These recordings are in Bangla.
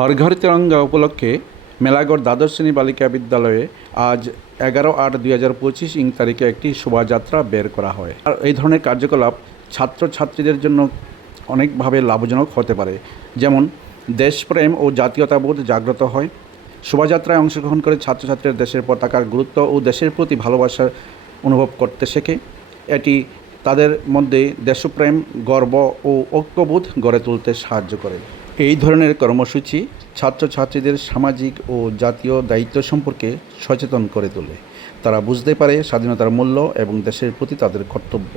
হর ঘর তিরঙ্গা উপলক্ষে মেলাগড় দ্বাদশ শ্রেণী বালিকা বিদ্যালয়ে আজ 11/8/2025 ইং তারিখে একটি শোভাযাত্রা বের করা হয়। আর এই ধরনের কার্যকলাপ ছাত্রছাত্রীদের জন্য অনেকভাবে লাভজনক হতে পারে, যেমন দেশপ্রেম ও জাতীয়তাবোধ জাগ্রত হয়। শোভাযাত্রায় অংশগ্রহণ করে ছাত্রছাত্রীরা দেশের পতাকার গুরুত্ব ও দেশের প্রতি ভালোবাসা অনুভব করতে শেখে। এটি তাদের মধ্যে দেশপ্রেম, গর্ব ও ঐক্যবোধ গড়ে তুলতে সাহায্য করে। এই ধরনের কর্মসূচি ছাত্রছাত্রীদের সামাজিক ও জাতীয় দায়িত্ব সম্পর্কে সচেতন করে তোলে। তারা বুঝতে পারে স্বাধীনতার মূল্য এবং দেশের প্রতি তাদের কর্তব্য।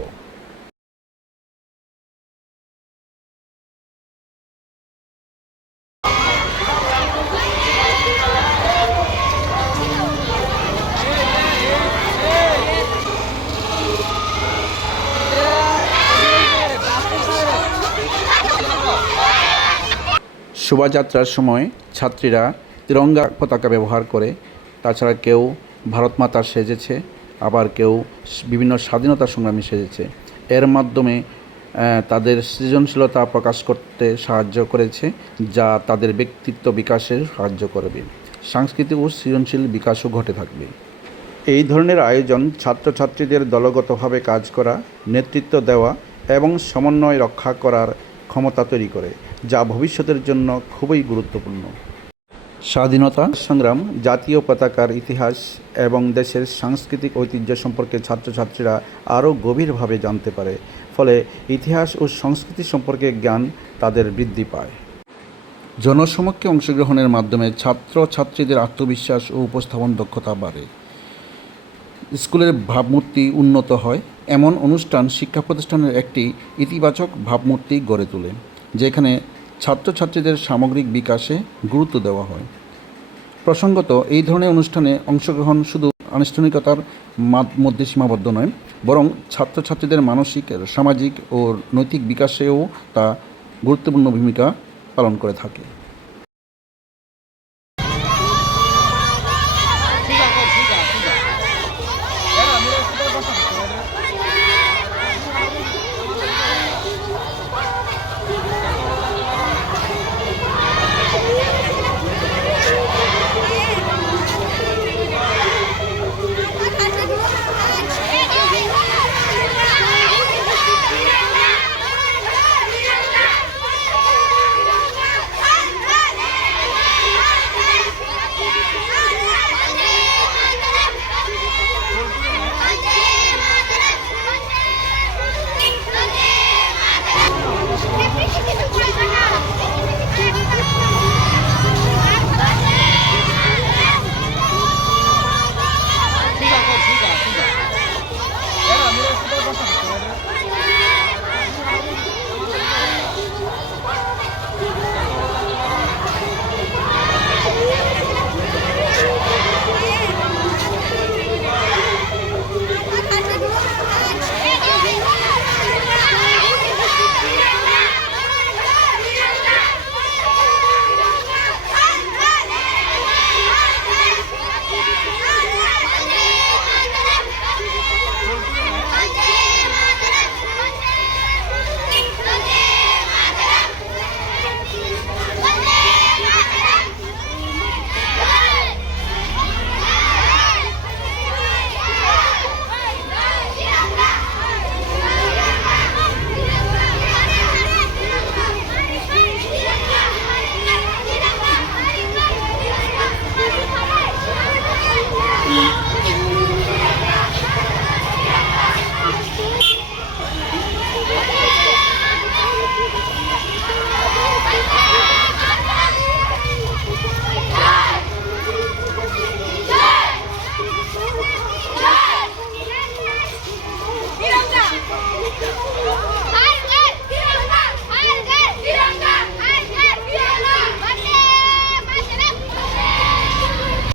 শোভাযাত্রার সময় ছাত্রীরা তিরঙ্গা পতাকা ব্যবহার করে। তাছাড়া কেউ ভারত মাতার সেজেছে, আবার কেউ বিভিন্ন স্বাধীনতা সংগ্রামী সেজেছে। এর মাধ্যমে তাদের সৃজনশীলতা প্রকাশ করতে সাহায্য করেছে, যা তাদের ব্যক্তিত্ব বিকাশে সাহায্য করবে। সাংস্কৃতিক ও সৃজনশীল বিকাশও ঘটে থাকবে। এই ধরনের আয়োজন ছাত্রছাত্রীদের দলগতভাবে কাজ করা, নেতৃত্ব দেওয়া এবং সমন্বয় রক্ষা করার ক্ষমতা তৈরি করে, যা ভবিষ্যতের জন্য খুবই গুরুত্বপূর্ণ। স্বাধীনতা সংগ্রাম, জাতীয় পতাকার ইতিহাস এবং দেশের সাংস্কৃতিক ঐতিহ্য সম্পর্কে ছাত্রছাত্রীরা আরও গভীরভাবে জানতে পারে। ফলে ইতিহাস ও সংস্কৃতি সম্পর্কে জ্ঞান তাদের বৃদ্ধি পায়। জনসমক্ষে অংশগ্রহণের মাধ্যমে ছাত্রছাত্রীদের আত্মবিশ্বাস ও উপস্থাপন দক্ষতা বাড়ে। স্কুলের ভাবমূর্তি উন্নত হয়। এমন অনুষ্ঠান শিক্ষা প্রতিষ্ঠানের একটি ইতিবাচক ভাবমূর্তি গড়ে তোলে, যেখানে ছাত্রছাত্রীদের সামগ্রিক বিকাশে গুরুত্ব দেওয়া হয়। প্রসঙ্গত, এই ধরনের অনুষ্ঠানে অংশগ্রহণ শুধু আনুষ্ঠানিকতার মধ্যে সীমাবদ্ধ নয়, বরং ছাত্রছাত্রীদের মানসিক, সামাজিক ও নৈতিক বিকাশেও তা গুরুত্বপূর্ণ ভূমিকা পালন করে থাকে।